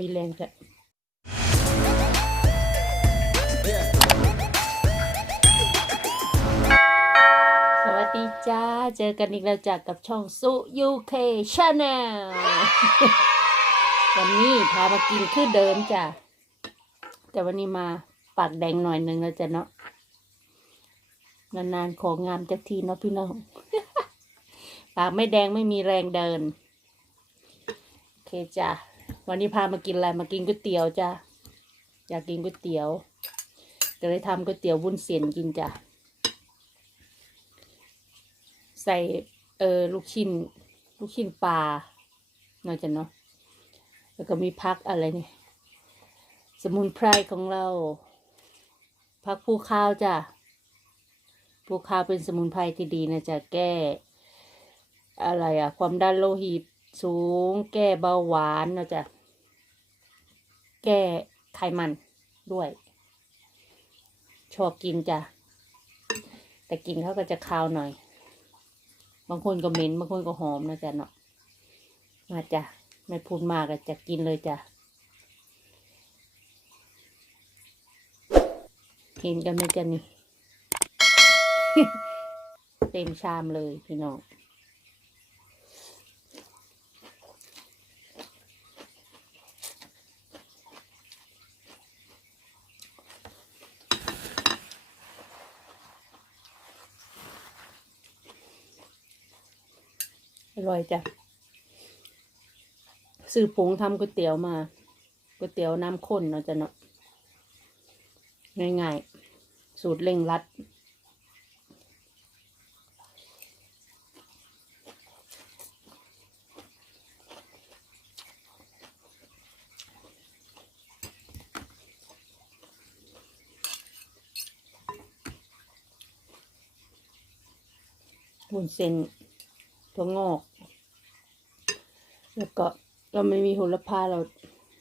มีแรงจะสวัสดีจ้า เจอกันอีกแล้วจากกับช่องสุยูเคชาแนลวันนี้พามากินคือเดิมจ้ะ แต่วันนี้มาปากแดงหน่อยหนึ่งแล้วจ้ะเนาะนานๆของงามจากทีเนาะพี่น้องปากไม่แดงไม่มีแรงเดิน โอเคจ้ะ วันนี้พามากินอะไรมากินก๋วยเตี๋ยวจ้ะอยากกินก๋วยเตี๋ยวก็เลยทำก๋วยเตี๋ยววุ้นเส้นกินจ้ะใส่เออลูกชิ้น ลูกชิ้นปลาเนาะจ้ะเนาะแล้วก็มีพักอะไรนี่ สมุนไพรของเราพักผู้ข้าวจ้ะผู้ข้าวเป็นสมุนไพรที่ดีนะจ๊ะแก้ อะไรอะความดันโลหิตสูง แก้เบาหวานเนาะจ๊ะ แก้ไขมันด้วย ชอบกินจ้ะ แต่กินเขาก็จะคาวหน่อย บางคนก็เหม็น บางคนก็หอมนะจ๊ะเนาะ มาจ้ะ ไม่พูดมากอะจะกินเลยจ้ะเห็นกันไหมจ๊ะนี่ เต็มชามเลยพี่น้อง อร่อยจ้ะซื้อผงทำก๋วยเตี๋ยวมาก๋วยเตี๋ยวน้ำข้นเนาะจ้ะเนาะง่ายๆ สูตรเร่งรัดวุ้นเส้น ถั่วงอก แล้วก็เราไม่มีโหระพาเรา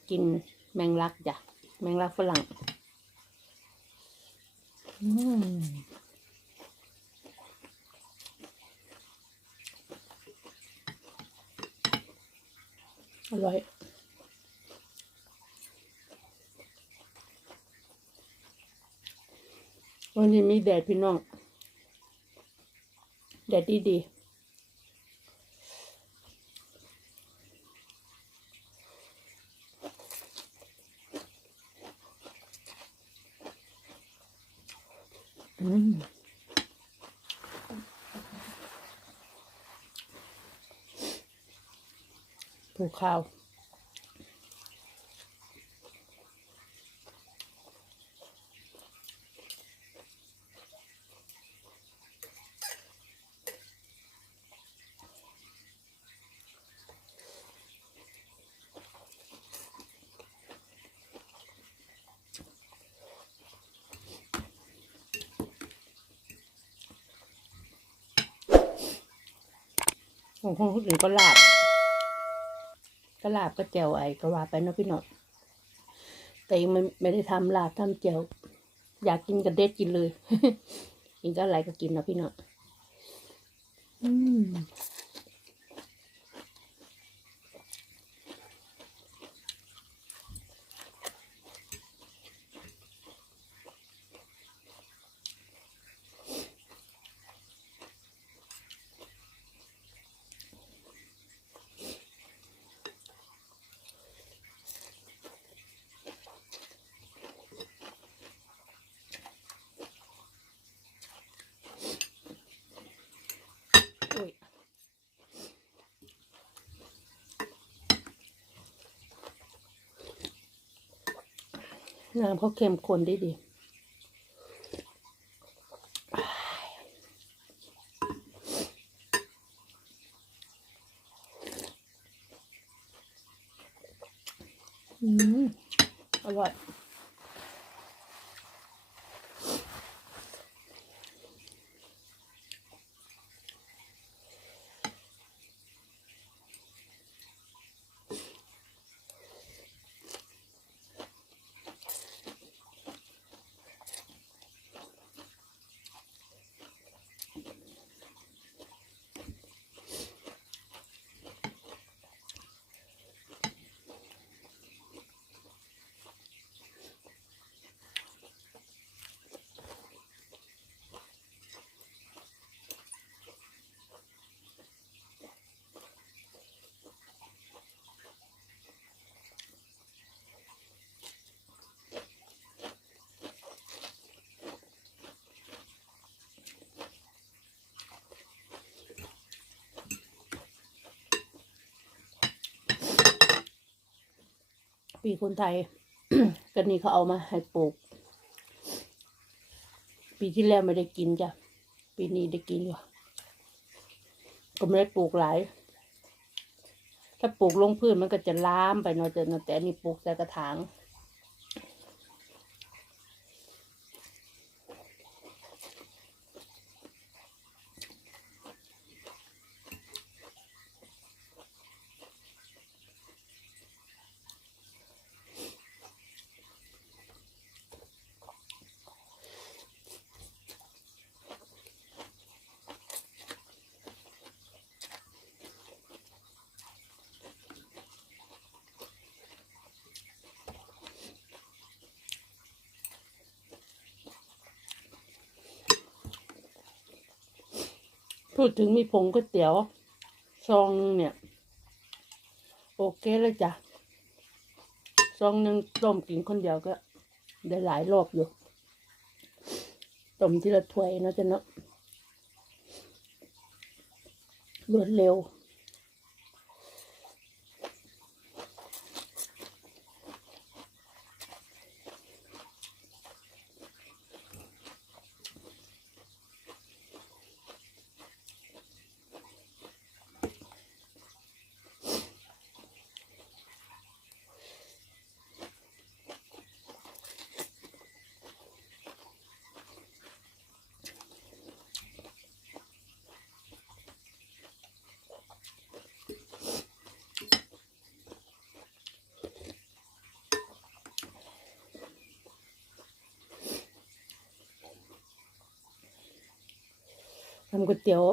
กินแมงลักจ้ะแมงลักฝรั่งอืมอร่อยวันนี้มีแดดพี่น้อง แดดดีดี ผูกข้าว ของคนอื่นก็ลาบก็ลาบก็แจวไอ้ก็ว่าไปเนาะพี่น้องแต่ยังไม่ไม่ได้ทำลาบทำแจวอยากกินก็เด็ดกินเลยกินก็อะไรก็กินเนาะพี่น้องอืมอุ้ย น้ำเขาเค็มข้นได้ดี อืม อร่อย อ ปีคนไทยก็นี่เขาเอามาให้ปลูก ปีที่แล้วไม่ได้กินจ้ะ ปีนี้ได้กินอยู่ก็ไม่ได้ปลูกหลาย ถ้าปลูกลงพื้นมันก็จะล้ามไปเนาะแต่เนาะแต่อันนี้ปลูกใส่กระถาง พูดถึงมีผงก๋วยเตี๋ยว ซองนึงเนี่ย โอเคเลยจ้ะ ซองหนึ่งต้มกินคนเดียวก็ ได้หลายรอบอยู่ต้มทีละถ้วยนะจ๊ะเนาะรวดเร็วำก๋วยเตี๋ยว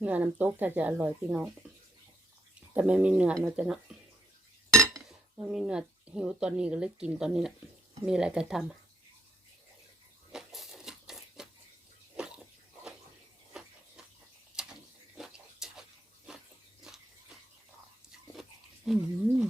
เนื้อน้ำตกถ้าจะอร่อยพี่น้องแต่ไม่มีเนื้อเนาะจ๊ะเนาะไม่มีเนื้อหิวตอนนี้ก็เลยกินตอนนี้แหละมีอะไรก็ทำอืม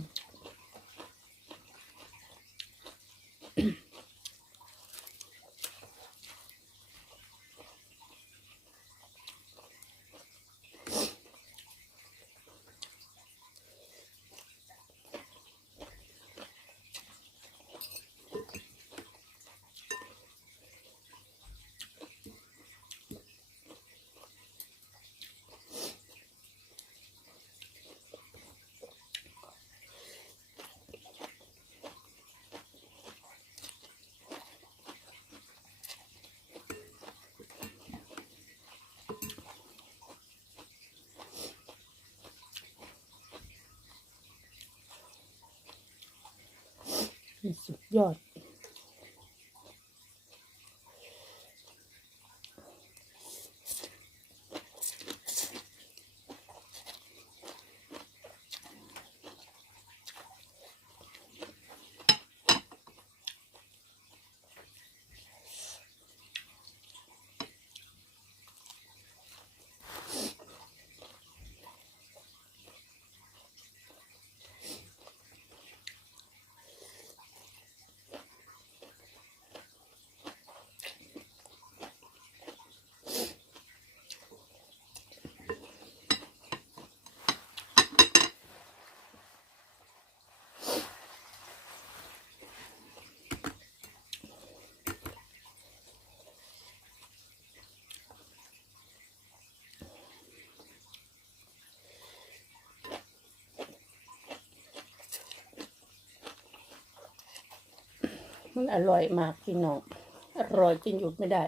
ด มันอร่อยมากพี่น้อง อร่อยจนหยุดไม่ได้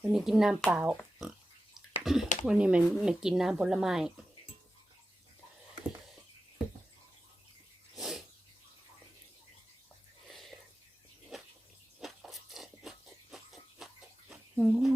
วันนี้กินน้ำเปล่า วันนี้ไม่ไม่กินน้ำผลไม้อืม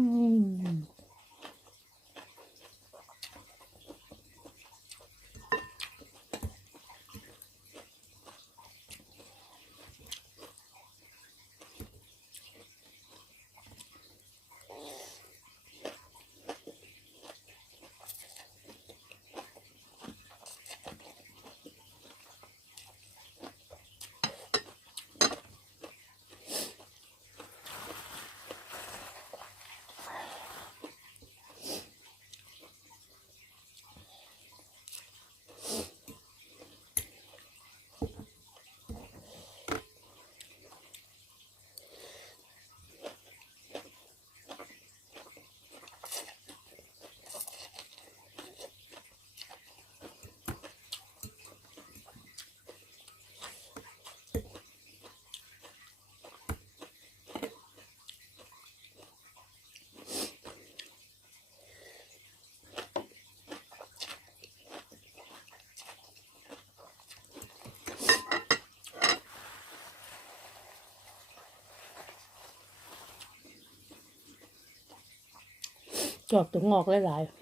จอบตัวงอกหลายๆ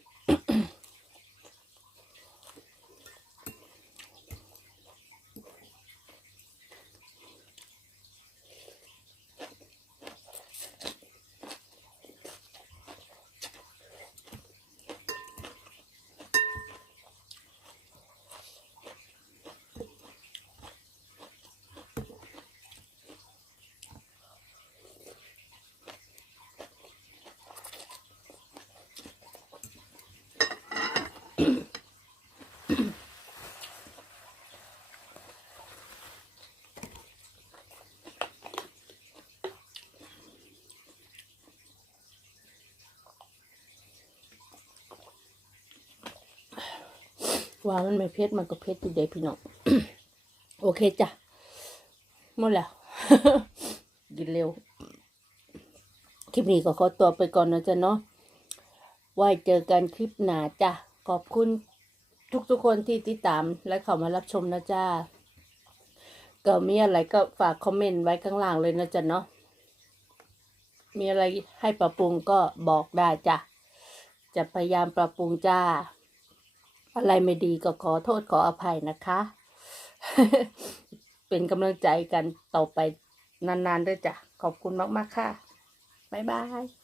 ว่ามันไม่เผ็ดมันก็เผ็ดอยู่เด้พี่น้องโอเคจ้ะหมดแล้วกินเร็ว คลิปนี้ก็ขอตัวไปก่อนนะจ๊ะเนาะไว้เจอกันคลิปหน้าจ้ะขอบคุณทุกๆคนที่ติดตามและเข้ามารับชมนะจ้าก็มีอะไรก็ฝากคอมเมนต์ไว้ข้างล่างเลยนะจ๊ะเนาะมีอะไรให้ปรับปรุงก็บอกได้จ้ะจะพยายามปรับปรุงจ้า อะไรไม่ดีก็ขอโทษขออภัยนะคะ เป็นกำลังใจกันต่อไปนานๆด้วยจ้ะ ขอบคุณมากๆค่ะ บ๊ายบาย